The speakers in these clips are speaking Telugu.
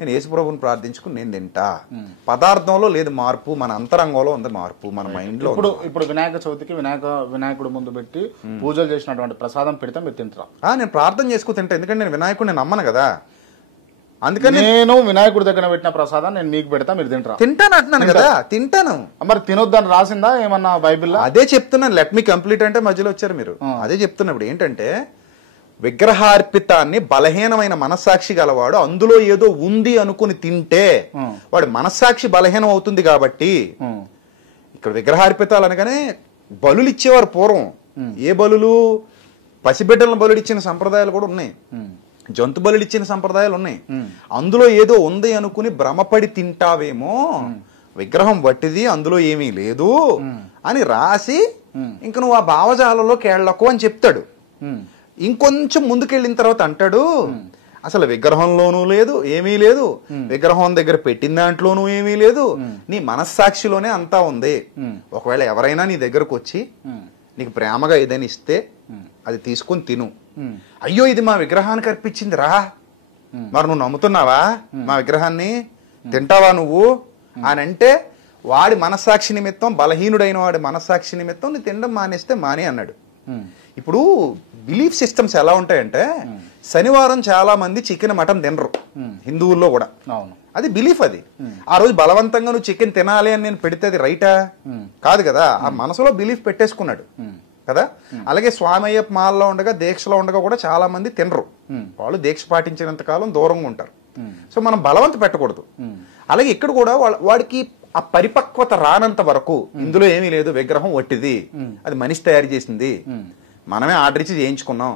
నేను యేసుప్రభుని ప్రార్థించుకుని నేను తింటా. పదార్థంలో లేదు మార్పు, మన అంతరంగంలో ఉంది మార్పు, మన మైండ్ లో. ఇప్పుడు వినాయక చవితికి వినాయకుడు ముందు పెట్టి పూజలు చేసినటువంటి ప్రసాదం పెడితే మీరు తింటారా? నేను ప్రార్థన చేసుకుని తింటా, ఎందుకంటే నేను వినాయకుడిని నమ్మను కదా. అందుకని నేను వినాయకుడి దగ్గర పెట్టిన ప్రసాదం నేను మీకు పెడతా, మీరు తింటారా? తింటాను అంటున్నాను కదా, తింటాను. మరి తినొద్దని రాసిందా ఏమన్నా బైబిల్లో? అదే చెప్తున్నాను, లెట్ మీ కంప్లీట్ అంటే మధ్యలో వచ్చారు మీరు. అదే చెప్తున్నప్పుడు ఏంటంటే విగ్రహార్పితాన్ని బలహీనమైన మనస్సాక్షి గలవాడు అందులో ఏదో ఉంది అనుకుని తింటే వాడు మనస్సాక్షి బలహీనం అవుతుంది. కాబట్టి ఇక్కడ విగ్రహార్పితాలు అనగానే బలులు ఇచ్చేవారు పూర్వం. ఏ బలులు? పసిబిడ్డలను బలులు ఇచ్చిన సంప్రదాయాలు కూడా ఉన్నాయి, జంతు బలులు ఇచ్చిన సంప్రదాయాలు ఉన్నాయి. అందులో ఏదో ఉంది అనుకుని భ్రమపడి తింటావేమో, విగ్రహం వట్టిది అందులో ఏమీ లేదు అని రాసి ఇంక నువ్వు ఆ భావజాలలో కేళ్లకు అని చెప్తాడు. ఇంకొంచెం ముందుకెళ్ళిన తర్వాత అంటాడు అసలు విగ్రహంలోనూ లేదు, ఏమీ లేదు, విగ్రహం దగ్గర పెట్టిన దాంట్లోనూ ఏమీ లేదు, నీ మనస్సాక్షిలోనే అంతా ఉంది. ఒకవేళ ఎవరైనా నీ దగ్గరకు వచ్చి నీకు ప్రేమగా ఏదైనా ఇస్తే అది తీసుకుని తిను. అయ్యో ఇది మా విగ్రహానికి అర్పించింది రా, మరి నువ్వు నమ్ముతున్నావా మా విగ్రహాన్ని, తింటావా నువ్వు అని అంటే వాడి మనస్సాక్షి నిమిత్తం, బలహీనుడైన వాడి మనస్సాక్షి నిమిత్తం నీ తినడం మానేస్తే మానే అన్నాడు. ఇప్పుడు బిలీఫ్ సిస్టమ్స్ ఎలా ఉంటాయంటే శనివారం చాలా మంది చికెన్ మటన్ తినరు హిందువుల్లో కూడా, అది బిలీఫ్. అది ఆ రోజు బలవంతంగా నువ్వు చికెన్ తినాలి అని నేను పెడితే అది రైటా? కాదు కదా, ఆ మనసులో బిలీఫ్ పెట్టేసుకున్నాడు కదా. అలాగే స్వామి అయ్యప్ప మాల్లో ఉండగా దీక్షలో ఉండగా కూడా చాలా మంది తినరు, వాళ్ళు దీక్ష పాటించినంత కాలం దూరంగా ఉంటారు. సో మనం బలవంత పెట్టకూడదు. అలాగే ఇక్కడ కూడా వాడికి ఆ పరిపక్వత రానంత వరకు ఇందులో ఏమీ లేదు, విగ్రహం వట్టిది, అది మనిషి తయారు చేసింది, మనమే ఆర్డర్ ఇచ్చి చేయించుకున్నాం,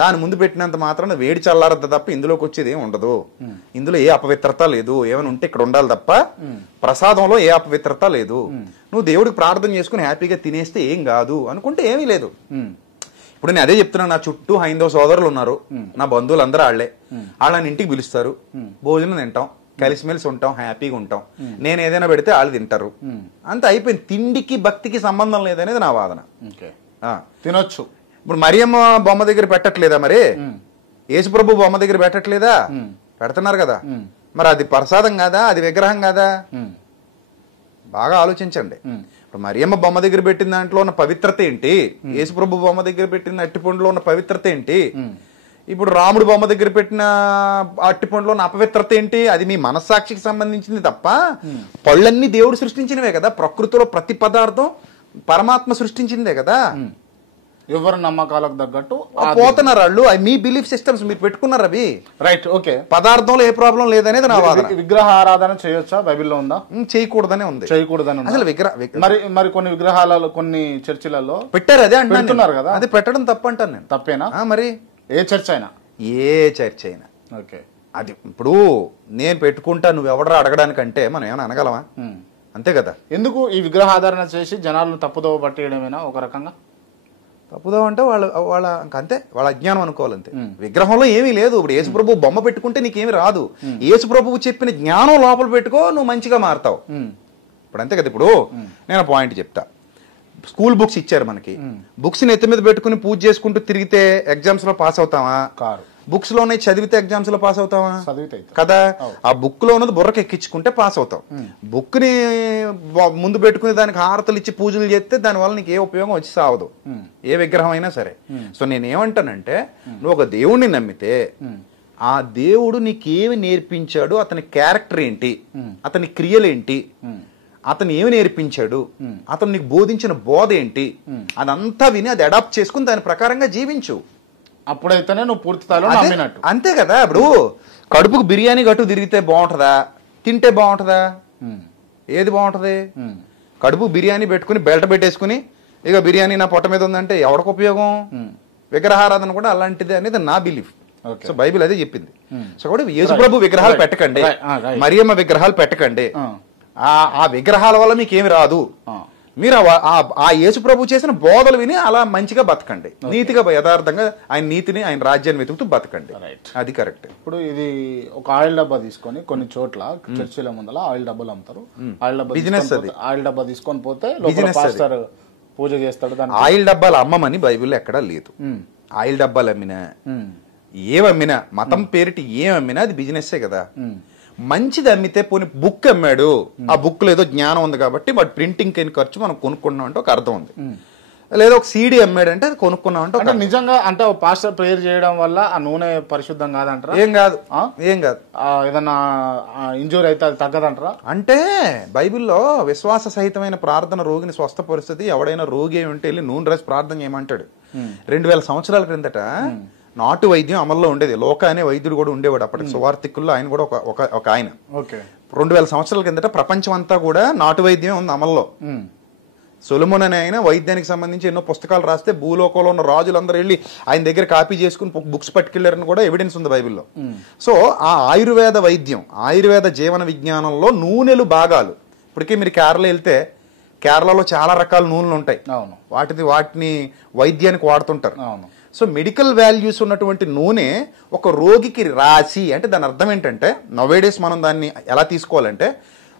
దాని ముందు పెట్టినంత మాత్రాన వేడి చల్లారద్ద తప్ప ఇందులోకి వచ్చేది ఏమి ఉండదు, ఇందులో ఏ అపవిత్రత లేదు, ఏమైనా ఉంటే ఇక్కడ ఉండాలి తప్ప ప్రసాదంలో ఏ అపవిత్రత లేదు, నువ్వు దేవుడికి ప్రార్థన చేసుకుని హ్యాపీగా తినేస్తే ఏం కాదు అనుకుంటే ఏమీ లేదు. ఇప్పుడు నేను అదే చెప్తున్నా, నా చుట్టూ హైందవ సోదరులు ఉన్నారు, నా బంధువులు అందరూ వాళ్ళే, వాళ్ళని ఇంటికి పిలుస్తారు, భోజనం తింటాం, కలిసిమెలిసి ఉంటాం, హ్యాపీగా ఉంటాం, నేను ఏదైనా పెడితే వాళ్ళు తింటారు, అంత అయిపోయింది. తిండికి భక్తికి సంబంధం లేదనేది నా వాదన. తినొచ్చు. ఇప్పుడు మరియమ్మ బొమ్మ దగ్గర పెట్టట్లేదా, మరి యేసుప్రభు బొమ్మ దగ్గర పెట్టట్లేదా? పెడుతున్నారు కదా, మరి అది ప్రసాదం కాదా, అది విగ్రహం కాదా? బాగా ఆలోచించండి. ఇప్పుడు మరియమ్మ బొమ్మ దగ్గర పెట్టిన దాంట్లో ఉన్న పవిత్రత ఏంటి, యేసుప్రభు బొమ్మ దగ్గర పెట్టిన అట్టిపండులో ఉన్న పవిత్రత ఏంటి, ఇప్పుడు రాముడు బొమ్మ దగ్గర పెట్టిన అట్టిపండులో ఉన్న అపవిత్రత ఏంటి? అది మీ మనస్సాక్షికి సంబంధించింది తప్ప పళ్ళన్నీ దేవుడు సృష్టించినవే కదా, ప్రకృతిలో ప్రతి పదార్థం పరమాత్మ సృష్టించిందే కదా. ఎవరి నమ్మకాలకు తగ్గట్టు పోతున్నారు వాళ్ళు, మీ బిలీఫ్ సిస్టమ్స్ మీరు పెట్టుకున్నారు అవి. Right, okay. పదార్థంలో ఏ ప్రాబ్లం లేదనేది నా వాదన. విగ్రహ ఆరాధన చేయొచ్చా? బైబిల్లో ఉందా? చేయకూడదనే ఉంది, చేయకూడదని అసలు మరి కొన్ని విగ్రహాలలో కొన్ని చర్చిలలో పెట్టారు, అదే అంటున్నారు కదా, అది పెట్టడం తప్పంటాను నేను. తప్పేనా? మరి ఏ చర్చ్ అయినా, ఏ చర్చ్ అయినా ఓకే. అది ఇప్పుడు నేను పెట్టుకుంటా నువ్వు ఎవడరా అడగడానికంటే మనం ఏమైనా అనగలమా? అంతే కదా. ఎందుకు ఈ విగ్రహాధారణ చేసి జనాలను తప్పుదోవ పట్టేయడమేనా ఒక రకంగా? తప్పుదో అంటే వాళ్ళ అంతే, వాళ్ళ అజ్ఞానం అనుకోవాలంతే. విగ్రహంలో ఏమీ లేదు. ఇప్పుడు యేసుప్రభు బొమ్మ పెట్టుకుంటే నీకేమి రాదు, యేసుప్రభువు చెప్పిన జ్ఞానం లోపల పెట్టుకో, నువ్వు మంచిగా మారుతావు. ఇప్పుడు అంతే కదా. ఇప్పుడు నేను పాయింట్ చెప్తా, స్కూల్ బుక్స్ ఇచ్చారు మనకి, బుక్స్ ని ఎత్తి మీద పెట్టుకుని పూజ చేసుకుంటూ తిరిగితే ఎగ్జామ్స్ లో పాస్ అవుతావా? బుక్స్ లోనే చదివితే ఎగ్జామ్స్ లో పాస్ అవుతావా? కదా. ఆ బుక్ లో ఉన్నది బుర్రకు ఎక్కించుకుంటే పాస్ అవుతావు. బుక్ ని ముందు పెట్టుకుని దానికి హారతలు ఇచ్చి పూజలు చేస్తే దాని వల్ల నీకు ఏ ఉపయోగం వచ్చి సావదు, ఏ విగ్రహం అయినా సరే. సో నేనేమంటానంటే, నువ్వు ఒక దేవుణ్ణి నమ్మితే ఆ దేవుడు నీకేమి నేర్పించాడు, అతని క్యారెక్టర్ ఏంటి, అతని క్రియలేంటి, అతను ఏమి నేర్పించాడు, అతను నీకు బోధించిన బోధ ఏంటి, అదంతా విని అది అడాప్ట్ చేసుకుని దాని ప్రకారంగా జీవించు. అప్పుడైతేనే నువ్వు పూర్తి స్థాయిలో నమ్మినట్టు. అంతే కదా. ఇప్పుడు కడుపుకు బిర్యానీ గట్టు తిరిగితే బాగుంటుందా, తింటే బాగుంటుందా? ఏది బాగుంటది? కడుపు బిర్యానీ పెట్టుకుని బెల్ట్ పెట్టేసుకుని ఇక బిర్యానీ నా పొట్ట మీద ఉందంటే ఎవరికి ఉపయోగం? విగ్రహారాధన కూడా అలాంటిది అనేది నా బిలీఫ్. సో బైబిల్ అదే చెప్పింది. సో కూడా యేసుప్రభు విగ్రహాలు పెట్టకండి, మరియమ్మ విగ్రహాలు పెట్టకండి, ఆ విగ్రహాల వల్ల మీకేమి రాదు. మీరు ఆ యేసుప్రభు చేసిన బోధలు విని అలా మంచిగా బతకండి, నీతిగా యథార్థంగా ఆయన నీతిని ఆయన రాజ్యాన్ని వెతుకుతూ బతకండి. అది కరెక్ట్. ఇప్పుడు ఇది ఒక ఆయిల్ డబ్బా తీసుకొని కొన్ని చోట్ల చర్చిల ముందర ఆయిల్ డబ్బాలు అమ్ముతారు. ఆయిల్ డబ్బా బిజినెస్, అది ఆయిల్ డబ్బా తీసుకొని పోతే పాస్టర్ పూజ చేస్తాడు. ఆయిల్ డబ్బాలు అమ్మమని బైబిల్లో ఎక్కడా లేదు. ఆయిల్ డబ్బాలు అమ్మినా ఏమమ్మినా, మతం పేరిటి ఏమమ్మినా అది బిజినెస్సే కదా. మంచిది అమ్మితే పోనీ బుక్ అమ్మాడు, ఆ బుక్ లో ఏదో జ్ఞానం ఉంది కాబట్టి వాటి ప్రింటింగ్ అయిన ఖర్చు మనం కొనుక్కున్నాం అంటే ఒక అర్థం ఉంది. లేదా ఒక సీడీ అమ్మాడంటే అది కొనుక్కున్నాం అంటే నిజంగా అంటే పాస్టర్ ప్రేయర్ చేయడం వల్ల ఆ నూనె పరిశుద్ధం కాదంటారా? ఏం కాదు, ఏం కాదు. ఏదన్నా ఇంజూరీ అయితే అది తగ్గదంటారా? అంటే బైబిల్లో విశ్వాస సహితమైన ప్రార్థన రోగిని స్వస్థపరిస్థితి, ఎవడైనా రోగి ఉంటే వెళ్ళి నూనె రాసి ప్రార్థన చేయమంటాడు. 2000 సంవత్సరాల క్రిందట నాటు వైద్యం అమల్లో ఉండేది. లోక అనే వైద్యుడు కూడా ఉండేవాడు అప్పటికి, సువార్థికుల్లో ఆయన కూడా ఒక ఆయన. 2000 సంవత్సరాల కిందట ప్రపంచం అంతా కూడా నాటు వైద్యం ఉంది అమల్లో. సొలొమోన్ అనే ఆయన వైద్యానికి సంబంధించి ఎన్నో పుస్తకాలు రాస్తే భూలోకంలో ఉన్న రాజులందరూ వెళ్ళి ఆయన దగ్గర కాపీ చేసుకుని బుక్స్ పట్టుకెళ్లారని కూడా ఎవిడెన్స్ ఉంది బైబిల్లో. సో ఆ ఆయుర్వేద వైద్యం, ఆయుర్వేద జీవన విజ్ఞానంలో నూనెలు భాగాలు, ఇప్పటికే మీరు కేరళ వెళ్తే కేరళలో చాలా రకాల నూనెలు ఉంటాయి, వాటిని వైద్యానికి వాడుతుంటారు. సో మెడికల్ వాల్యూస్ ఉన్నటువంటి నూనె ఒక రోగికి రాసి, అంటే దాని అర్థం ఏంటంటే నవేడేస్ మనం దాన్ని ఎలా తీసుకోవాలంటే,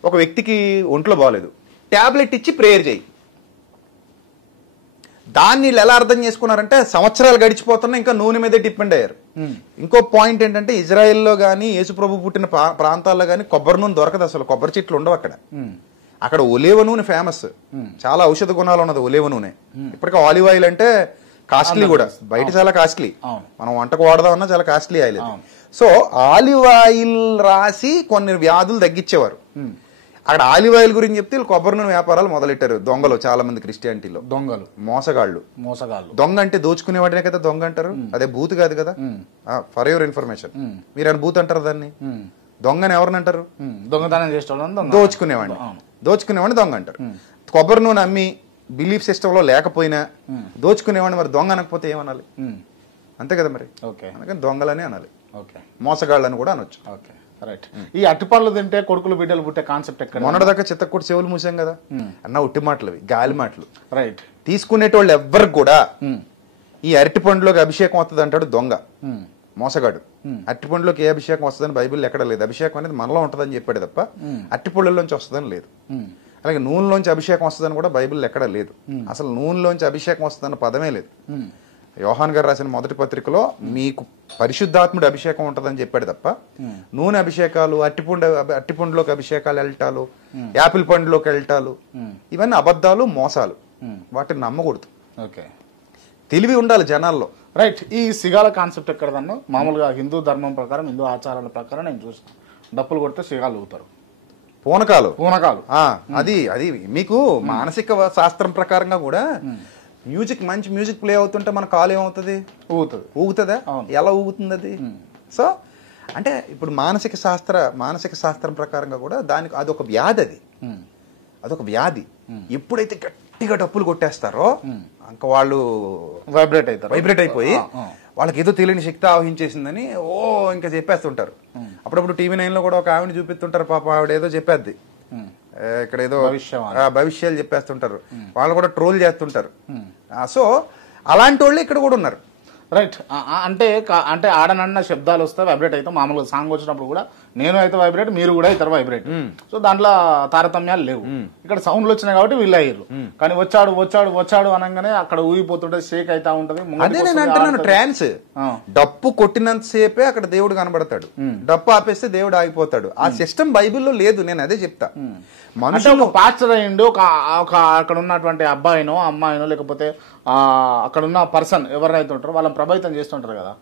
ఒక వ్యక్తికి ఒంట్లో బాగలేదు, ట్యాబ్లెట్ ఇచ్చి ప్రేయర్ చేయి. దాన్ని వీళ్ళు ఎలా అర్థం చేసుకున్నారంటే సంవత్సరాలు గడిచిపోతున్నా ఇంకా నూనె మీదే డిపెండ్ అయ్యారు. ఇంకో పాయింట్ ఏంటంటే ఇజ్రాయెల్లో కానీ యేసుప్రభు పుట్టిన ప్రాంతాల్లో కానీ కొబ్బరి నూనె దొరకదు, అసలు కొబ్బరి చెట్లు ఉండవు అక్కడ. అక్కడ ఒలేవ నూనె ఫేమస్, చాలా ఔషధ గుణాలు ఉన్నది ఒలేవ నూనె. ఇప్పటికీ ఆలివ్ ఆయిల్ అంటే కాస్ట్లీ కూడా, బయట చాలా కాస్ట్లీ, మనం వంటకు వాడదామన్నా చాలా costly oil. So olive oil రాసి కొన్ని వ్యాధులు తగ్గించేవారు. అక్కడ ఆలివ్ ఆయిల్ గురించి చెప్తే కొబ్బరి నూనె వ్యాపారాలు మొదలెట్టారు దొంగలు, చాలా మంది క్రిస్టియానిటీలో. దొంగలు, మోసగాళ్ళు. దొంగ అంటే దోచుకునేవాడినే కదా దొంగ అంటారు, అదే బూత్ కాదు కదా. ఫర్ యువర్ ఇన్ఫర్మేషన్, మీరు అని బూత్ అంటారు దాన్ని. దొంగని ఎవరిని అంటారు? దొంగతనం చేసేవాళ్ళని, దోచుకునేవాడిని దొంగ అంటారు. కొబ్బరి నూనె అమ్మి బిలీఫ్ సిస్టమ్ లో లేకపోయినా దోచుకునేవాడిని మరి దొంగ అనకపోతే ఏమనాలి? అంతే కదా మరి. అందుకని దొంగలని అనాలి, మోసగాళ్ళని కూడా అనొచ్చు. రైట్. ఈ అట్టిపళ్ళు తింటే కొడుకులు బిడ్డలు పుట్టే కాన్సెప్ట్ ఎక్కడ? మొన్నటిదాకా చిత్తకూట చెవులు మూసాం కదా అన్న, ఉట్టి మాటలు, గాలి మాటలు. రైట్. తీసుకునేటోళ్ళు ఎవ్వరికి కూడా ఈ అరటి పండులోకి అభిషేకం వస్తుంది అంటాడు దొంగ, మోసగాడు. అరటి పండులోకి ఏ అభిషేకం వస్తుందని బైబిల్ ఎక్కడ లేదు. అభిషేకం అనేది మనలో ఉంటుందని చెప్పాడు తప్ప అరటి పళ్ళలోంచి వస్తుందని లేదు. అలాగే నూనెలోంచి అభిషేకం వస్తుందని కూడా బైబిల్ ఎక్కడ లేదు. అసలు నూనెలోంచి అభిషేకం వస్తుందన్న పదమే లేదు. యోహాన్ గారు రాసిన మొదటి పత్రికలో మీకు పరిశుద్ధాత్ముడి అభిషేకం ఉంటుందని చెప్పాడు తప్ప నూనె అభిషేకాలు, అట్టిపండులోకి అభిషేకాలు వెళ్ళటాలు, యాపిల్ పండులోకి వెళ్ళటాలు, ఇవన్నీ అబద్ధాలు, మోసాలు. వాటిని నమ్మకూడదు. తెలివి ఉండాలి జనాల్లో. రైట్. ఈ సిగాల కాన్సెప్ట్ ఎక్కడదన్నా? మామూలుగా హిందూ ధర్మం ప్రకారం, హిందూ ఆచారాల ప్రకారం నేను చూసాను, డప్పులు కొడితే సిగాలు ఊతారు. పూనకాలు. అది అది మీకు మానసిక శాస్త్రం ప్రకారంగా కూడా మ్యూజిక్, మంచి మ్యూజిక్ ప్లే అవుతుంటే మన కాలు ఏమవుతుంది? ఊగుతుందా? ఎలా ఊగుతుంది అది? సో అంటే ఇప్పుడు మానసిక శాస్త్రం ప్రకారంగా కూడా దానికి అదొక వ్యాధి, అదొక వ్యాధి. ఎప్పుడైతే గట్టిగా డప్పులు కొట్టేస్తారో ఇంకా వాళ్ళు వైబ్రేట్ అయిపోయి వాళ్ళకి ఏదో తెలియని శక్తి ఆవహించేసిందని ఇంకా చెప్పేస్తుంటారు. అప్పుడప్పుడు టీవీ 9 లో కూడా ఒక ఆవిడ చూపిస్తుంటారు, పాప ఆవిడ ఏదో చెప్పేద్ది, ఇక్కడ ఏదో భవిష్యాలు చెప్పేస్తుంటారు, వాళ్ళు కూడా ట్రోల్ చేస్తుంటారు. సో అలాంటి వాళ్ళు ఇక్కడ కూడా ఉన్నారు. రైట్. అంటే ఆడనన్న శబ్దాలు వస్తే వైబ్రేట్ అయితే, మామూలుగా సాంగ్ వచ్చినప్పుడు కూడా నేను అయితే వైబ్రేట్, మీరు కూడా ఇతర వైబ్రేట్. సో దాంట్లో తారతమ్యాలు లేవు. ఇక్కడ సౌండ్లు వచ్చినాయి కాబట్టి వీళ్ళు అయ్యారు. కానీ వచ్చాడు అనగానే అక్కడ ఊగిపోతుంటది, షేక్ అవుతా ఉంటది. అదే నేను అంటున్నాను, ట్రాన్స్. డప్పు కొట్టినంత సేపే అక్కడ దేవుడు కనబడతాడు, డప్పు ఆపేస్తే దేవుడు ఆగిపోతాడు. ఆ సిస్టమ్ బైబిల్లో లేదు. నేను అదే చెప్తా. మనుషులు పాస్టర్ అయ్యిండు, ఒక అక్కడ ఉన్నటువంటి అబ్బాయినో అమ్మాయినో లేకపోతే అక్కడ ఉన్న పర్సన్ ఎవరైతే ఉంటారో వాళ్ళని ప్రభావితం చేస్తుంటారు కదా,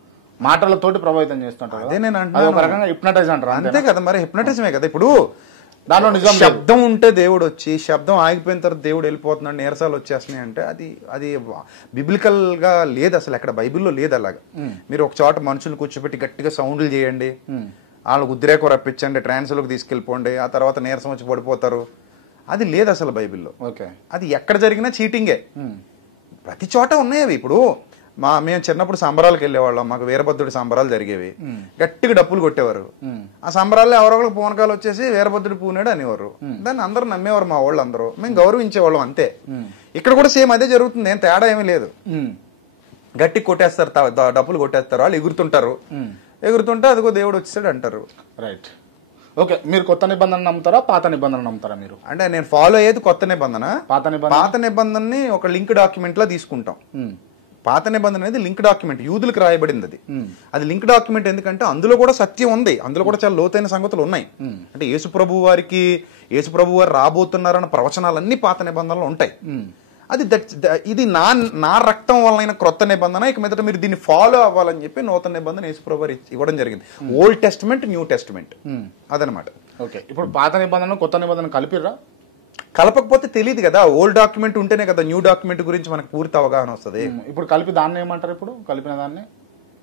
మాటలతోటి ప్రభావితం చేస్తుంటారు. అదే నేను అంటున్నాను, ఒక రకంగా హిప్నటైజ్ అంటారు. అంతే కదా మరి, హిప్నటిజమే కదా. ఇప్పుడు దానిలో నిజం, శబ్దం ఉంటే దేవుడు వచ్చి, శబ్దం ఆగిపోయిన తర్వాత దేవుడు వెళ్ళిపోతున్నాడు, నీరసాలు వచ్చేస్తున్నాయి అంటే అది బిబ్లికల్ గా లేదు అసలు, ఎక్కడ బైబిల్లో లేదు అలాగా. మీరు ఒక చోట మనుషులు కూర్చోబెట్టి గట్టిగా సౌండ్లు చేయండి, వాళ్ళకు ఉద్రేకం రప్పించండి, ట్రాన్స్లోకి తీసుకెళ్ళిపోండి, ఆ తర్వాత నీరసం వచ్చి పడిపోతారు, అది లేదు అసలు బైబిల్లో. అది ఎక్కడ జరిగినా చీటింగే, ప్రతి చోట ఉన్నాయి అవి. ఇప్పుడు మేము చిన్నప్పుడు సంబరాలకు వెళ్ళేవాళ్ళం, మాకు వీరభద్రుడి సంబరాలు జరిగేవి, గట్టిగా డప్పులు కొట్టేవారు. ఆ సంబరాల్లో ఎవరొకరు పూనకాలు వచ్చేసి వీరభద్రుడి పూనాడు అనేవారు, దాన్ని అందరూ నమ్మేవారు, మా వాళ్ళు అందరూ, మేము గౌరవించేవాళ్ళం అంతే. ఇక్కడ కూడా సేమ్ అదే జరుగుతుంది, ఏం తేడా ఏమీ లేదు. గట్టి కొట్టేస్తారు, డప్పులు కొట్టేస్తారు, వాళ్ళు ఎగురుతుంటే అదిగో దేవుడు వచ్చేసాడు అంటారు. రైట్. ఓకే. మీరు కొత్త నిబంధన నమ్ముతారా, పాత నిబంధన నమ్ముతారా? మీరు అంటే నేను ఫాలో అయ్యేది కొత్త నిబంధన. పాత నిబంధనని ఒక లింక్ డాక్యుమెంట్ లో తీసుకుంటాం. పాత నిబంధన అనేది లింక్ డాక్యుమెంట్, యూదులకు రాయబడింది అది. అది లింక్ డాక్యుమెంట్ ఎందుకంటే అందులో కూడా సత్యం ఉంది, అందులో కూడా చాలా లోతైన సంగతులు ఉన్నాయి. అంటే యేసుప్రభు వారు రాబోతున్నారన్న ప్రవచనాలన్నీ పాత నిబంధనలు ఉంటాయి. అది ఇది నా రక్తం వలన క్రొత్త నిబంధన, ఇక మీదట మీరు దీన్ని ఫాలో అవ్వాలని చెప్పి నూతన నిబంధన యేసుప్రభు వారు ఇవ్వడం జరిగింది. ఓల్డ్ టెస్టిమెంట్, న్యూ టెస్టిమెంట్ అదనమాట. ఓకే, ఇప్పుడు పాత నిబంధన కొత్త నిబంధన కలిపిర్రా? కలపకపోతే తెలియదు కదా. ఓల్డ్ డాక్యుమెంట్ ఉంటేనే కదా న్యూ డాక్యుమెంట్ గురించి మనకు పూర్తి అవగాహన వస్తుంది. ఇప్పుడు కలిపి దాన్ని ఏమంటారు? ఇప్పుడు కలిపిన దాన్ని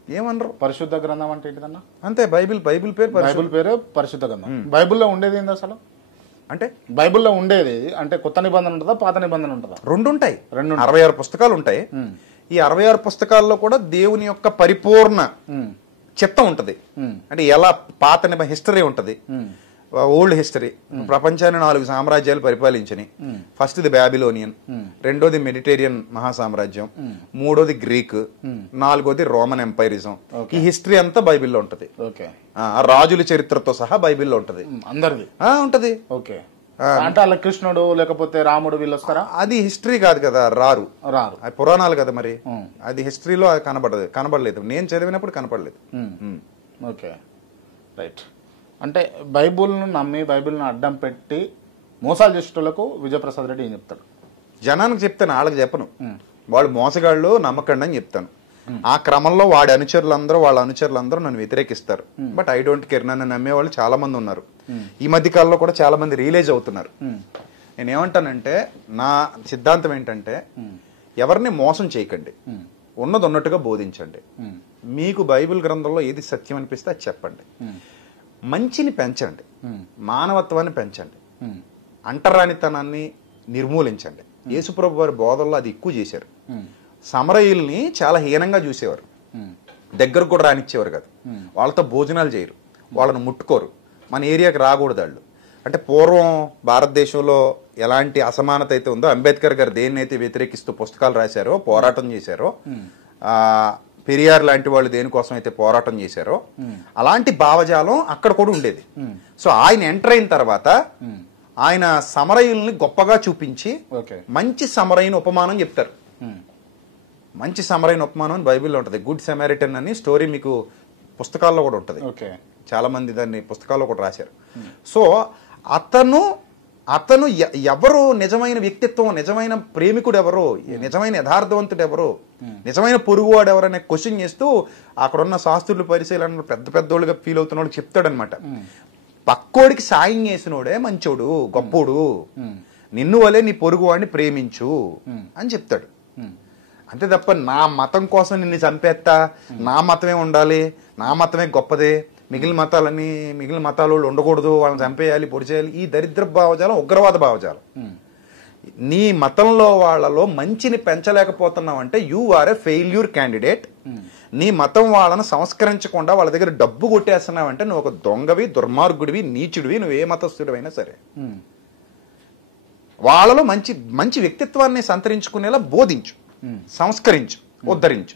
ఏమన్నారు? పరిశుద్ధ గ్రంథం అంటే ఏంటిదన్నా? అంతే, బైబిల్ పేరు పరిశుద్ధ గ్రంథం. బైబిల్లో ఉండేది ఏంది అసలు? అంటే బైబిల్లో ఉండేది అంటే కొత్త నిబంధన ఉంటుందా, పాత నిబంధన ఉంటుందా? రెండు ఉంటాయి. 66 పుస్తకాలు ఉంటాయి. ఈ 66 పుస్తకాల్లో కూడా దేవుని యొక్క పరిపూర్ణ చిత్తం ఉంటది. అంటే ఎలా పాత నిబంధన హిస్టరీ ఉంటది, ఓల్డ్ హిస్టరీ. ప్రపంచాన్ని 4 సామ్రాజ్యాలు పరిపాలించని. ఫస్ట్ది బ్యాబిలోనియన్, రెండోది మెడిటేరియన్ మహాసామ్రాజ్యం, మూడోది గ్రీక్, నాలుగోది రోమన్ ఎంపైరిజం. ఈ హిస్టరీ అంతా బైబిల్లో ఉంటది. రాజుల చరిత్రతో సహా బైబిల్లో ఉంటది, అందరిది ఉంటది. ఓకే, అంటే అలా కృష్ణుడు లేకపోతే రాముడు వీళ్ళు వస్తారా? అది హిస్టరీ కాదు కదా, రారు అది పురాణాలు కదా. మరి అది హిస్టరీలో కనబడలేదు. నేను చదివినప్పుడు కనపడలేదు. Okay, right. అంటే బైబుల్ను నమ్మి బైబిల్ను అడ్డం పెట్టి మోసాలు చేసేటోళ్లకు విజయప్రసాద్ రెడ్డి ఏం చెప్తాడు? జనానికి చెప్తాను, వాళ్ళకి చెప్పను. వాళ్ళు మోసగాళ్ళు, నమ్మకండి అని చెప్తాను. ఆ క్రమంలో వాళ్ళ అనుచరులందరూ నన్ను వ్యతిరేకిస్తారు. But I don't care. నన్ను నమ్మే వాళ్ళు చాలా మంది ఉన్నారు. ఈ మధ్య కాలంలో కూడా చాలా మంది రియలైజ్ అవుతున్నారు. నేనేమంటానంటే, నా సిద్ధాంతం ఏంటంటే, ఎవరిని మోసం చేయకండి, ఉన్నది ఉన్నట్టుగా బోధించండి. మీకు బైబిల్ గ్రంథంలో ఏది సత్యం అనిపిస్తే అది చెప్పండి. మంచిని పెంచండి, మానవత్వాన్ని పెంచండి, అంటరానితనాన్ని నిర్మూలించండి. యేసుప్రభు వారి బోధనలో అది ఎక్కువ చేశారు. సమరయుల్ని చాలా హీనంగా చూసేవారు, దగ్గరకు కూడా రానిచ్చేవారు కాదు. వాళ్ళతో భోజనాలు చేయరు, వాళ్ళని ముట్టుకోరు, మన ఏరియాకి రాకూడదు వాళ్ళు. అంటే పూర్వం భారతదేశంలో ఎలాంటి అసమానత అయితే ఉందో, అంబేద్కర్ గారు దేన్నైతే వ్యతిరేకిస్తూ పుస్తకాలు రాశారో, పోరాటం చేశారో, పెరియార్ లాంటి వాళ్ళు దేనికోసం అయితే పోరాటం చేశారో, అలాంటి భావజాలం అక్కడ కూడా ఉండేది. సో ఆయన ఎంటర్ అయిన తర్వాత ఆయన సమరయుల్ని గొప్పగా చూపించి మంచి సమరయుని ఉపమానం చెప్తారు. మంచి సమరయుని ఉపమానం అని బైబిల్లో ఉంటుంది. గుడ్ సెమారిటన్ అని స్టోరీ మీకు పుస్తకాల్లో కూడా ఉంటుంది. చాలా మంది దాన్ని పుస్తకాల్లో కూడా రాశారు. సో అతను ఎవరు నిజమైన వ్యక్తిత్వం, నిజమైన ప్రేమికుడు ఎవరు, నిజమైన యథార్థవంతుడు ఎవరు, నిజమైన పొరుగువాడు ఎవరనే క్వశ్చన్ చేస్తూ అక్కడున్న శాస్త్రులు, పరిశీలనలు పెద్ద పెద్దోళ్ళుగా ఫీల్ అవుతున్న వాళ్ళు చెప్తాడనమాట. పక్కోడికి సాయం చేసినోడే మంచోడు, గొప్పోడు, నిన్ను వలే నీ పొరుగువాడిని ప్రేమించు అని చెప్తాడు. అంతే తప్ప నా మతం కోసం నిన్ను చంపేస్తా, నా మతమే ఉండాలి, నా మతమే గొప్పదే, మిగిలిన మతాలు ఉండకూడదు, వాళ్ళని చంపేయాలి, పొడి చేయాలి, ఈ దరిద్ర భావజాలం ఉగ్రవాద భావజాలం. నీ మతంలో వాళ్ళలో మంచిని పెంచలేకపోతున్నావు అంటే you are a failure candidate. నీ మతం వాళ్ళను సంస్కరించకుండా వాళ్ళ దగ్గర డబ్బు కొట్టేస్తున్నావంటే నువ్వు ఒక దొంగవి, దుర్మార్గుడివి, నీచుడివి, నువ్వు ఏ మతస్థుడివైనా సరే. వాళ్ళలో మంచి మంచి వ్యక్తిత్వాన్ని సంతరించుకునేలా బోధించు, సంస్కరించు, ఉద్ధరించు,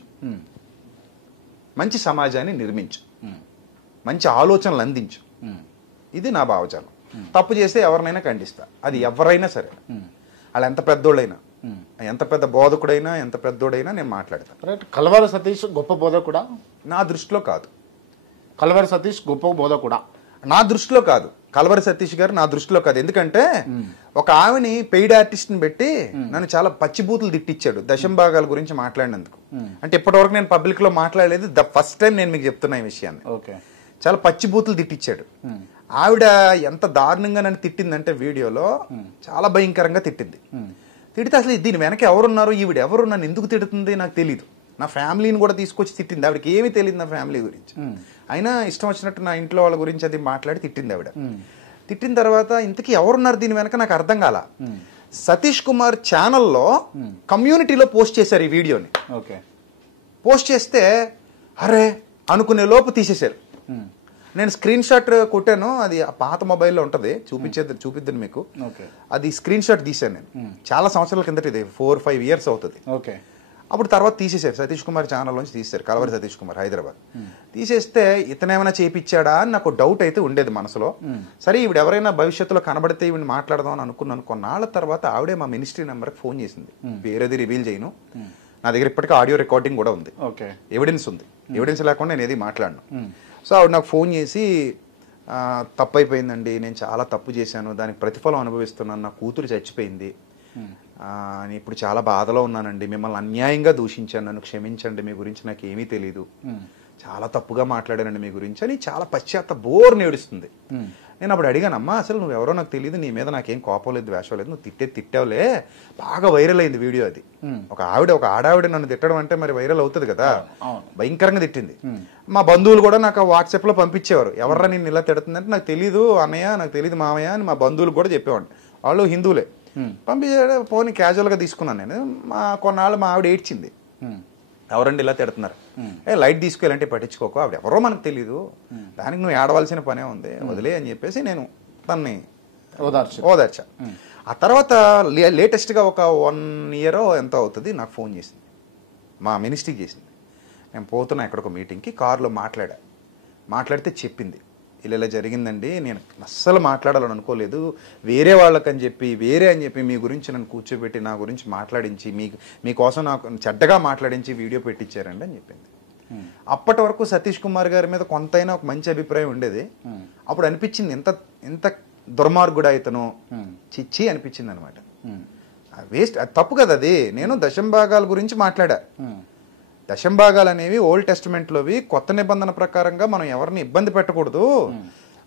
మంచి సమాజాన్ని నిర్మించు, మంచి ఆలోచనలు అందించు. ఇది నా భావజాలం. తప్పు చేస్తే ఎవరినైనా ఖండిస్తా, అది ఎవరైనా సరే, వాళ్ళు ఎంత పెద్దోళ్ళైనా, ఎంత పెద్ద బోధకుడైనా, ఎంత పెద్దోడైనా నేను మాట్లాడతాను. కల్వరి సతీష్ గొప్ప బోధకుడా? నా దృష్టిలో కాదు. కల్వరి సతీష్ గొప్ప బోధకుడా? నా దృష్టిలో కాదు. కల్వరి సతీష్ గారు నా దృష్టిలో కాదు. ఎందుకంటే ఒక ఆమెని పెయిడ్ ఆర్టిస్ట్ని పెట్టి నన్ను చాలా పచ్చిబూతులు తిట్టించాడు దశంభాగాల గురించి మాట్లాడినందుకు. అంటే ఇప్పటివరకు నేను పబ్లిక్ లో మాట్లాడలేదు, ద ఫస్ట్ టైం నేను మీకు చెప్తున్నా ఈ విషయాన్ని. చాలా పచ్చిబూతులు తిట్టించాడు. ఆవిడ ఎంత దారుణంగా నన్ను తిట్టిందంటే వీడియోలో చాలా భయంకరంగా తిట్టింది. తిడితే అసలు దీని వెనక ఎవరున్నారు, ఈవిడ ఎవరు, నన్ను ఎందుకు తిడుతుంది నాకు తెలీదు. నా ఫ్యామిలీని కూడా తీసుకొచ్చి తిట్టింది. ఆవిడకి ఏమీ తెలియదు నా ఫ్యామిలీ గురించి. అయినా ఇష్టం వచ్చినట్టు నా ఇంట్లో వాళ్ళ గురించి అది మాట్లాడి తిట్టింది ఆవిడ. తిట్టిన తర్వాత ఇంతకీ ఎవరున్నారు దీని వెనక నాకు అర్థం కాల. సతీష్ కుమార్ ఛానల్లో కమ్యూనిటీలో పోస్ట్ చేశారు ఈ వీడియోని. పోస్ట్ చేస్తే అరే అనుకునే లోపు తీసేశారు. నేను స్క్రీన్ షాట్ కొట్టాను, అది పాత మొబైల్లో ఉంటుంది, చూపిద్దాను మీకు. అది స్క్రీన్ షాట్ తీశాను నేను చాలా సంవత్సరాల కిందట, ఇది 4-5 years అవుతుంది. అప్పుడు తర్వాత తీసేశారు, సతీష్ కుమార్ ఛానల్ నుంచి తీసేశారు, కలవరి సతీష్ కుమార్, హైదరాబాద్. తీసేస్తే ఇతనేమైనా చేయించాడా అని నాకు డౌట్ అయితే ఉండేది మనసులో. సరే ఈవిడ ఎవరైనా భవిష్యత్తులో కనబడితే ఈవిడ మాట్లాడదాం అని అనుకున్నాను. కొన్నాళ్ళ తర్వాత ఆవిడే మా మినిస్ట్రీ నెంబర్కి ఫోన్ చేసింది, పేరేది రివీల్ చేయను. నా దగ్గర ఇప్పటికీ ఆడియో రికార్డింగ్ కూడా ఉంది, ఓకే, ఎవిడెన్స్ ఉంది. ఎవిడెన్స్ లేకుండా నేను ఏది మాట్లాడను. సో ఆవిడ నాకు ఫోన్ చేసి తప్పు అయిపోయిందండి, నేను చాలా తప్పు చేశాను, దానికి ప్రతిఫలం అనుభవిస్తున్నాను, నా కూతురు చచ్చిపోయింది, ఇప్పుడు చాలా బాధలో ఉన్నానండి, మిమ్మల్ని అన్యాయంగా దూషించాను, నన్ను క్షమించండి, మీ గురించి నాకు ఏమీ తెలీదు, చాలా తప్పుగా మాట్లాడానండి మీ గురించి అని చాలా బోర్ని ఏడుస్తుంది. నేను అప్పుడు అడిగానమ్మా, అసలు నువ్వెవరో నాకు తెలియదు, నీ మీద నాకేం కోపం లేదు, ద్వేషం లేదు, నువ్వు తిట్టావులే, బాగా వైరల్ అయింది వీడియో అది. ఒక ఆడావిడ నన్ను తిట్టడం అంటే మరి వైరల్ అవుతుంది కదా, భయంకరంగా తిట్టింది. మా బంధువులు కూడా నాకు వాట్సాప్లో పంపించేవారు, ఎవర్రా నేను ఇలా తిడుతుందంటే నాకు తెలీదు అన్నయ్య, నాకు తెలియదు మామయ్య అని మా బంధువులు కూడా చెప్పేవాడిని, వాళ్ళు హిందువులే. పంపించాడు, పోనీ క్యాజువల్గా తీసుకున్నాను నేను. కొన్నాళ్ళు మా ఆవిడ ఏడ్చింది, ఎవరండి ఇలా తిడుతున్నారు, లైట్ తీసుకెళ్ళంటే పట్టించుకోకు, ఆవిడ ఎవరో మనకు తెలీదు, దానికి నువ్వు ఏడవలసిన పనే ఉంది, వదిలే అని చెప్పేసి నేను తన్ని ఓదార్చా. ఆ తర్వాత లేటెస్ట్గా ఒక 1 year ఎంతో అవుతుంది, నాకు ఫోన్ చేసింది, మా మినిస్ట్రీకి చేసింది. నేను పోతున్నా ఎక్కడికో మీటింగ్కి, కారులో మాట్లాడితే చెప్పింది, ఇలా జరిగిందండి, నేను అస్సలు మాట్లాడాలని అనుకోలేదు, వేరే వాళ్ళకని చెప్పి మీ గురించి నన్ను కూర్చోబెట్టి నా గురించి మాట్లాడించి మీకోసం నాకు చెడ్డగా మాట్లాడించి వీడియో పెట్టించారండి అని చెప్పింది. అప్పటి వరకు సతీష్ కుమార్ గారి మీద కొంతైనా ఒక మంచి అభిప్రాయం ఉండేది. అప్పుడు అనిపించింది ఎంత దుర్మార్గుడా ఇతను, చిచ్చి అనిపించింది అనమాట. వేస్ట్, తప్పు కదా అది. నేను దశంభాగాల గురించి మాట్లాడా. దశంభాగాలు అనేవి ఓల్డ్ టెస్టిమెంట్లోవి, కొత్త నిబంధన ప్రకారంగా మనం ఎవరిని ఇబ్బంది పెట్టకూడదు.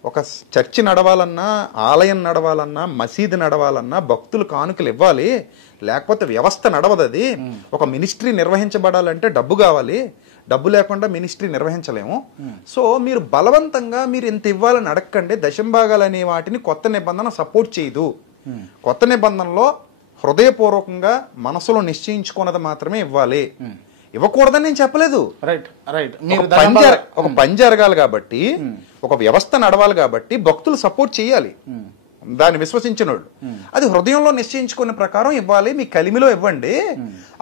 ఒక చర్చి నడవాలన్నా, ఆలయం నడవాలన్నా, మసీదు నడవాలన్నా భక్తులు కానుకలు ఇవ్వాలి, లేకపోతే వ్యవస్థ నడవదు. అది ఒక మినిస్ట్రీ నిర్వహించబడాలంటే డబ్బు కావాలి, డబ్బు లేకుండా మినిస్ట్రీ నిర్వహించలేము. సో మీరు బలవంతంగా మీరు ఎంత ఇవ్వాలని అడగండి. దశంభాగాలు అనే వాటిని కొత్త నిబంధన సపోర్ట్ చేయదు. కొత్త నిబంధనలో హృదయపూర్వకంగా మనసులో నిశ్చయించుకున్నది మాత్రమే ఇవ్వాలి, ఇవ్వకూడదని నేను చెప్పలేదు. ఒక పని జరగాలి కాబట్టి, ఒక వ్యవస్థ నడవాలి కాబట్టి భక్తులు సపోర్ట్ చేయాలి, దాన్ని విశ్వసించిన వాళ్ళు. అది హృదయంలో నిశ్చయించుకునే ప్రకారం ఇవ్వాలి. మీ కలిమిలో ఇవ్వండి,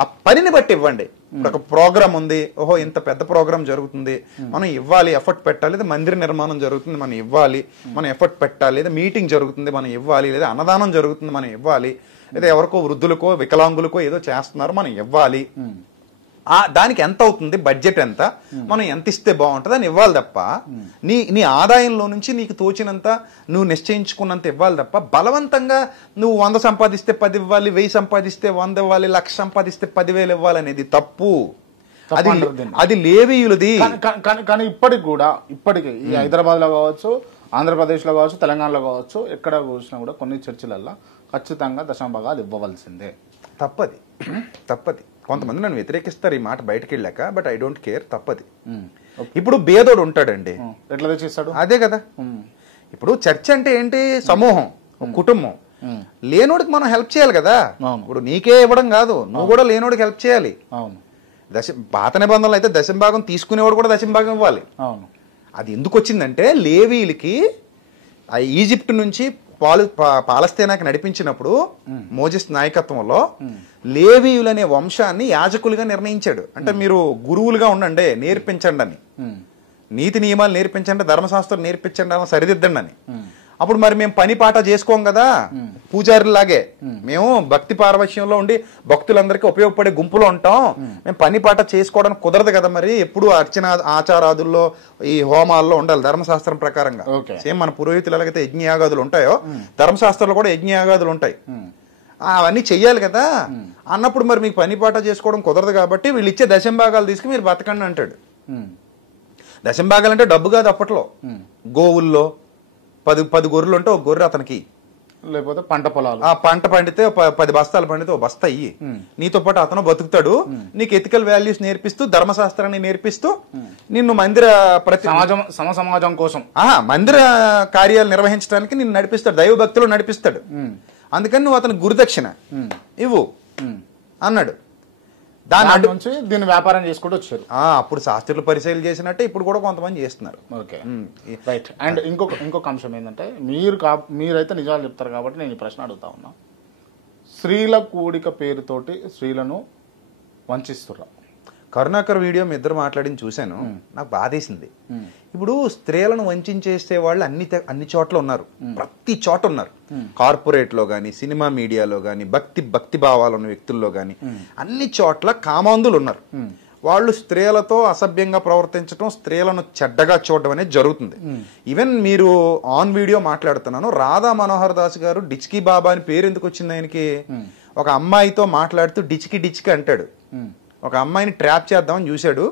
ఆ పనిని బట్టి ఇవ్వండి. ఇప్పుడు ఒక ప్రోగ్రామ్ ఉంది, ఓహో ఇంత పెద్ద ప్రోగ్రామ్ జరుగుతుంది, మనం ఇవ్వాలి, ఎఫర్ట్ పెట్టాలి. లేదా మందిర నిర్మాణం జరుగుతుంది, మనం ఇవ్వాలి, మనం ఎఫర్ట్ పెట్టాలి. లేదా మీటింగ్ జరుగుతుంది, మనం ఇవ్వాలి. లేదా అన్నదానం జరుగుతుంది, మనం ఇవ్వాలి. లేదా ఎవరికో వృద్ధులకో వికలాంగులకో ఏదో చేస్తున్నారు, మనం ఇవ్వాలి. దానికి ఎంత అవుతుంది, బడ్జెట్ ఎంత, మనం ఎంత ఇస్తే బాగుంటుంది అని ఇవ్వాలి తప్ప, నీ ఆదాయంలో నుంచి నీకు తోచినంత నువ్వు నిశ్చయించుకున్నంత ఇవ్వాలి తప్ప, బలవంతంగా నువ్వు 100 సంపాదిస్తే 10 ఇవ్వాలి, 1000 సంపాదిస్తే 100 ఇవ్వాలి, 1,00,000 సంపాదిస్తే 10,000 ఇవ్వాలి అనేది తప్పు. అది లేవీయులది. కానీ ఇప్పటికి ఈ హైదరాబాద్ లో కావచ్చు, ఆంధ్రప్రదేశ్ లో కావచ్చు, తెలంగాణలో కావచ్చు, ఎక్కడ చూసినా కూడా కొన్ని చర్చిలల్లో ఖచ్చితంగా దశంభాగాలు ఇవ్వవలసిందే. తప్పది. కొంతమంది నన్ను వ్యతిరేకిస్తారు ఈ మాట బయటకు వెళ్ళాక, బట్ ఐ డోంట్ కేర్. తప్పది. ఇప్పుడు బేదోడు ఉంటాడండి, ఎట్లా తెచ్చిస్తాడు? అదే కదా. ఇప్పుడు చర్చ్ అంటే ఏంటి, సమూహం, కుటుంబం. లేనోడికి మనం హెల్ప్ చేయాలి కదా. ఇప్పుడు నీకే ఇవ్వడం కాదు, నువ్వు కూడా లేనోడికి హెల్ప్ చేయాలి. పాత నిబంధనలు అయితే దశంభాగం తీసుకునేవాడు కూడా దశంభాగం ఇవ్వాలి. అది ఎందుకు వచ్చిందంటే, లేవీలకి ఈజిప్ట్ నుంచి పాలస్తీనాకి నడిపించినప్పుడు మోజెస్ నాయకత్వంలో లేవీయులు అనే వంశాన్ని యాజకులుగా నిర్ణయించాడు. అంటే మీరు గురువులుగా ఉండండి, నేర్పించండి అని, నీతి నియమాలు నేర్పించండి, ధర్మశాస్త్రం నేర్పించండి అని, సరిదిద్దండి అని. అప్పుడు మరి మేము పని పాట చేసుకోం కదా, పూజారులాగే మేము భక్తి పారవశ్యంలో ఉండి భక్తులందరికీ ఉపయోగపడే గుంపులో ఉంటాం, మేము పని పాట చేసుకోవడానికి కుదరదు కదా. మరి ఎప్పుడు అర్చన ఆచారాదుల్లో ఈ హోమాల్లో ఉండాలి ధర్మశాస్త్రం ప్రకారంగా. సేమ్ మన పురోహితులు ఎలాగైతే యజ్ఞయాగాదులు ఉంటాయో, ధర్మశాస్త్రంలో కూడా యజ్ఞయాగాదులు ఉంటాయి, అవన్నీ చెయ్యాలి కదా. అన్నప్పుడు మరి మీకు పని పాట చేసుకోవడం కుదరదు కాబట్టి వీళ్ళు ఇచ్చే దశంభాగాలు తీసుకుని మీరు బతకండి అంటాడు. దశంభాగాలు అంటే డబ్బు కాదు. అప్పట్లో గోవుల్లో 10 గొర్రెలు ఉంటే ఒక గొర్రె అతనికి, లేకపోతే పంట పొలాలు, ఆ పంట పండితే 10 బస్తాలు పండితే ఒక బస్తా ఇయ్యి, నీతో పాటు అతను బతుకుతాడు, నీకు ఎథికల్ వాల్యూస్ నేర్పిస్తూ, ధర్మశాస్త్రాన్ని నేర్పిస్తూ, నిన్ను మందిర సమాజం కోసం మందిర కార్యాలు నిర్వహించడానికి నిన్ను నడిపిస్తాడు, దైవభక్తులు నడిపిస్తాడు. అందుకని నువ్వు అతనికి గురుదక్షిణ ఇవ్వు అన్నాడు. దాని నుంచి దీన్ని వ్యాపారం చేసుకుంటూ వచ్చారు. అప్పుడు శాస్త్రులు పరిశీలన చేసినట్టే ఇప్పుడు కూడా కొంతమంది చేస్తున్నారు. Okay, right. అండ్ ఇంకొక అంశం ఏంటంటే, మీరైతే నిజాలు చెప్తారు కాబట్టి నేను ఈ ప్రశ్న అడుగుతా ఉన్నా. స్త్రీల కూడిక పేరుతోటి స్త్రీలను వంచిస్తున్నారు. కరుణాకర్ వీడియో మీ ఇద్దరు మాట్లాడింది చూశాను, నాకు బాధేసింది. ఇప్పుడు స్త్రీలను వంచేసే వాళ్ళు అన్ని చోట్ల ఉన్నారు, ప్రతి చోట ఉన్నారు. కార్పొరేట్ లో గాని, సినిమా మీడియాలో గాని, భక్తి భావాలు ఉన్న వ్యక్తుల్లో గాని అన్ని చోట్ల కామాంధులు ఉన్నారు. వాళ్ళు స్త్రీలతో అసభ్యంగా ప్రవర్తించడం, స్త్రీలను చెడ్డగా చూడడం అనేది జరుగుతుంది. ఈవెన్ మీరు ఆన్ వీడియో మాట్లాడుతున్నాను, రాధా మనోహర్ దాస్ గారు డిచ్కీ బాబా అని పేరు ఎందుకు వచ్చింది ఆయనకి? ఒక అమ్మాయితో మాట్లాడుతూ డిచ్కి అంటాడు. ఒక అమ్మాయిని ట్రాప్ చేద్దామని చూశాడు,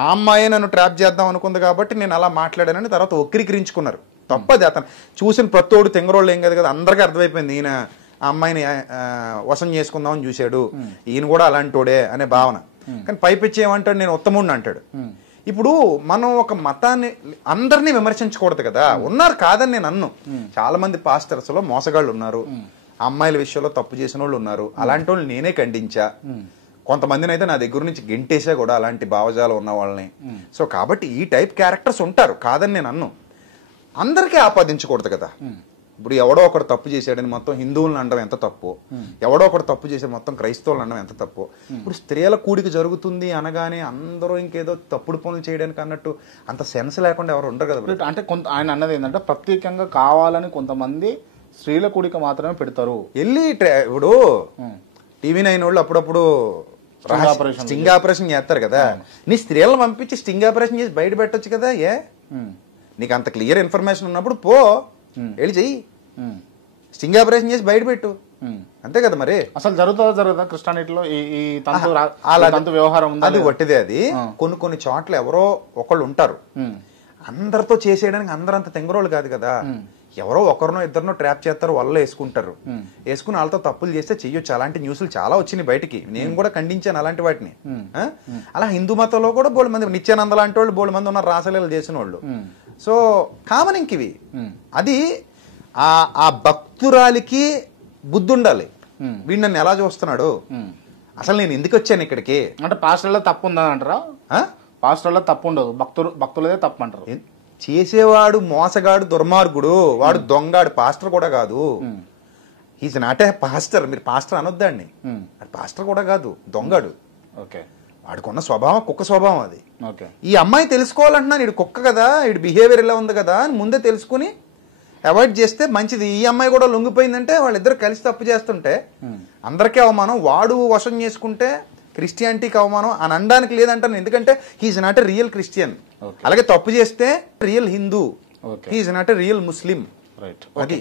ఆ అమ్మాయి నన్ను ట్రాప్ చేద్దాం అనుకుంది కాబట్టి నేను అలా మాట్లాడానని తర్వాత ఒక్కిరికిరించుకున్నారు. తప్పది. అతను చూసిన ప్రతోడు తెంగరోళ్ళు ఏం కాదు కదా, అందరికీ అర్థమైపోయింది ఈయన ఆ అమ్మాయిని వశం చేసుకుందామని చూశాడు, ఈయన కూడా అలాంటోడే అనే భావన. కానీ పైపిచ్చి ఏమంటాడు, నేను ఉత్తముడిని అంటాడు. ఇప్పుడు మనం ఒక మతాన్ని అందరినీ విమర్శించకూడదు కదా. ఉన్నారు కాదని నేను అన్ను, చాలా మంది పాస్టర్స్ లో మోసగాళ్ళు ఉన్నారు, అమ్మాయిల విషయంలో తప్పు చేసిన వాళ్ళు ఉన్నారు. అలాంటి వాళ్ళు నేనే ఖండించా. కొంతమందిని అయితే నా దగ్గర నుంచి గెంటేసా కూడా, అలాంటి భావజాలు ఉన్న వాళ్ళని. సో కాబట్టి ఈ టైప్ క్యారెక్టర్స్ ఉంటారు, కాదని నేను అన్ను. అందరికీ ఆపాదించకూడదు కదా. ఇప్పుడు ఎవడో ఒకడు తప్పు చేశాడని మొత్తం హిందువులను అనడం ఎంత తప్పు, ఎవడో ఒకడు తప్పు చేసాడు మొత్తం క్రైస్తవులను అనడం ఎంత తప్పు. ఇప్పుడు స్త్రీల కూడిక జరుగుతుంది అనగానే అందరూ ఇంకేదో తప్పుడు పనులు చేయడానికి అన్నట్టు అంత సెన్స్ లేకుండా ఎవరు ఉండరు కదా. అంటే కొంత ఆయన అన్నది ఏంటంటే ప్రత్యేకంగా కావాలని కొంతమంది స్త్రీల కూడిక మాత్రమే పెడతారు. వెళ్ళి ఇప్పుడు TV9 వాళ్ళు అప్పుడప్పుడు స్టింగ్ ఆపరేషన్ చేస్తారు కదా, నీ స్త్రీలను పంపించి స్టింగ్ ఆపరేషన్ చేసి బయట పెట్టొచ్చు కదా. నీకు అంత క్లియర్ ఇన్ఫర్మేషన్ ఉన్నప్పుడు పో, వెళ్ళి చెయ్యి, స్టింగ్ ఆపరేషన్ చేసి బయట పెట్టు, అంతే కదా. మరి అసలు జరుగుతుందా క్రిస్టియానిటీలో ఈ తంతు వ్యవహారం? అది వట్టిదే. అది కొన్ని చోట్ల ఎవరో ఒకళ్ళు ఉంటారు, అందరితో చేసేయడానికి అందరంత తెంగరోళ్ళు కాదు కదా. ఎవరో ఒకరినో ఇద్దరినో ట్రాప్ చేస్తారు, వల్ల వేసుకుంటారు, వేసుకుని వాళ్ళతో తప్పులు చేస్తే చెయ్యొచ్చు. అలాంటి న్యూస్లు చాలా వచ్చినాయి బయటికి, నేను కూడా ఖండించాను అలాంటి వాటిని. అలా హిందూ మతంలో కూడా బోళ్ళు మంది, నిత్యానంద లాంటి వాళ్ళు బోళ్ళు మంది ఉన్నారు, రాసలీలలు చేసిన వాళ్ళు. సో కామన్ ఇంకివి. అది ఆ భక్తురాలికి బుద్ధి ఉండాలి, వీడు నన్ను ఎలా చూస్తున్నాడు, అసలు నేను ఎందుకు వచ్చాను ఇక్కడికి. అంటే పాస్టర్లో తప్పు ఉందని అంటారా? పాస్టర్లో తప్పు ఉండదు, భక్తులదే తప్పు అంటారు. చేసేవాడు మోసగాడు, దుర్మార్గుడు, వాడు దొంగాడు, పాస్టర్ కూడా కాదు. He's not a pastor. మీరు పాస్టర్ అనొద్దండి, పాస్టర్ కూడా కాదు, దొంగాడు. వాడికున్న స్వభావం కుక్క స్వభావం అది. ఈ అమ్మాయి తెలుసుకోవాలంటున్నాను, ఇడు కుక్క కదా, ఇడు బిహేవియర్ ఇలా ఉంది కదా అని ముందే తెలుసుకుని అవాయిడ్ చేస్తే మంచిది. ఈ అమ్మాయి కూడా లొంగిపోయిందంటే వాళ్ళిద్దరు కలిసి తప్పు చేస్తుంటే అందరికీ అవమానం, వాడు వశం చేసుకుంటే క్రిస్టియానిటీకి అవమానం అని అనడానికి లేదంటాను. ఎందుకంటే he's not a real Christian. అలాగే తప్పు చేస్తే real Hindu, he's not a real Muslim. అది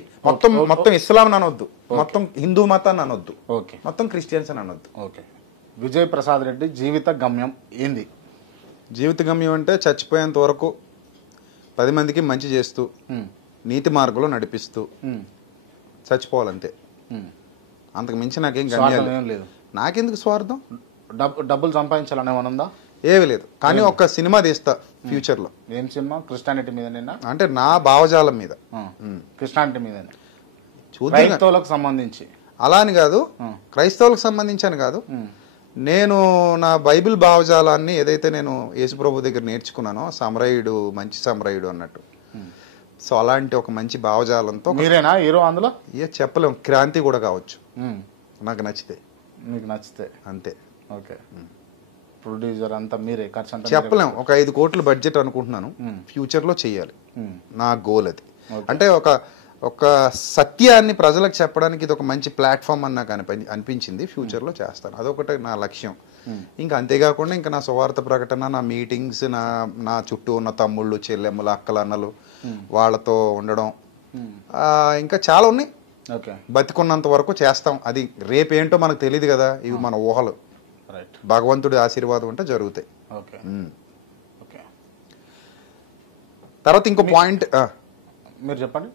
మొత్తం ఇస్లాం అనొద్దు, మొత్తం హిందూ మతాన్ని అనొద్దు, మొత్తం క్రిస్టియన్స్ అని అనొద్దు. విజయ్ ప్రసాద్ రెడ్డి జీవిత గమ్యం ఏంది? జీవిత గమ్యం అంటే చచ్చిపోయేంత వరకు 10 మందికి మంచి చేస్తూ నీతి మార్గంలో నడిపిస్తూ చచ్చిపోవాలంతే. అంతకు మించి నాకేం గమ్యం లేదు. నాకెందుకు స్వార్థం? డబ్బులు సంపాదించాలని ఏమైనా ఉందా? ఏమి లేదు. కానీ ఒక సినిమా తీస్తా ఫ్యూచర్ లో. ఏం సినిమా? క్రిస్టియానిటీ మీద? అంటే నా భావజాలం మీద, క్రిస్టియానిటీ మీద, క్రైస్తవులకు సంబంధించి. అలా అని కాదు, క్రైస్తవులకు సంబంధించి అని కాదు. నేను నా బైబిల్ భావజాలాన్ని ఏదైతే నేను యేసుప్రభు దగ్గర నేర్చుకున్నానో, సమరయుడు మంచి సమరయుడు అన్నట్టు, సో అలాంటి ఒక మంచి భావజాలంతో. మీరేనా హీరో అందులో? చెప్పలేం, క్రాంతి కూడా కావచ్చు నాకు నచ్చితే. మీకు నచ్చితే అంతే. ఓకే. ప్రొడ్యూసర్ అంతా మీరే, ఖర్చు అంతా చెప్పలేం. ఒక 5 కోట్ల బడ్జెట్ అనుకుంటున్నాను, ఫ్యూచర్ లో చెయ్యాలి, నా గోల్ అది. అంటే ఒక సత్యాన్ని ప్రజలకు చెప్పడానికి ఇది ఒక మంచి ప్లాట్ఫామ్ అని నాకు అనిపించింది. ఫ్యూచర్ లో చేస్తాను, అదొకటి నా లక్ష్యం. ఇంకా అంతేకాకుండా ఇంకా నా సువార్త ప్రకటన, నా మీటింగ్స్, నా చుట్టూ ఉన్న తమ్ముళ్ళు, చెల్లెమ్మలు, అక్కలు, అన్నలు, వాళ్ళతో ఉండడం, ఇంకా చాలా ఉన్నాయి. బతికున్నంత వరకు చేస్తాం. అది రేపేంటో మనకు తెలియదు కదా, ఇవి మన ఊహలు. భగవంతుడి ఆశీర్వాదం అంటే జరుగుతాయి. తర్వాత ఇంకో పాయింట్ మీరు చెప్పండి.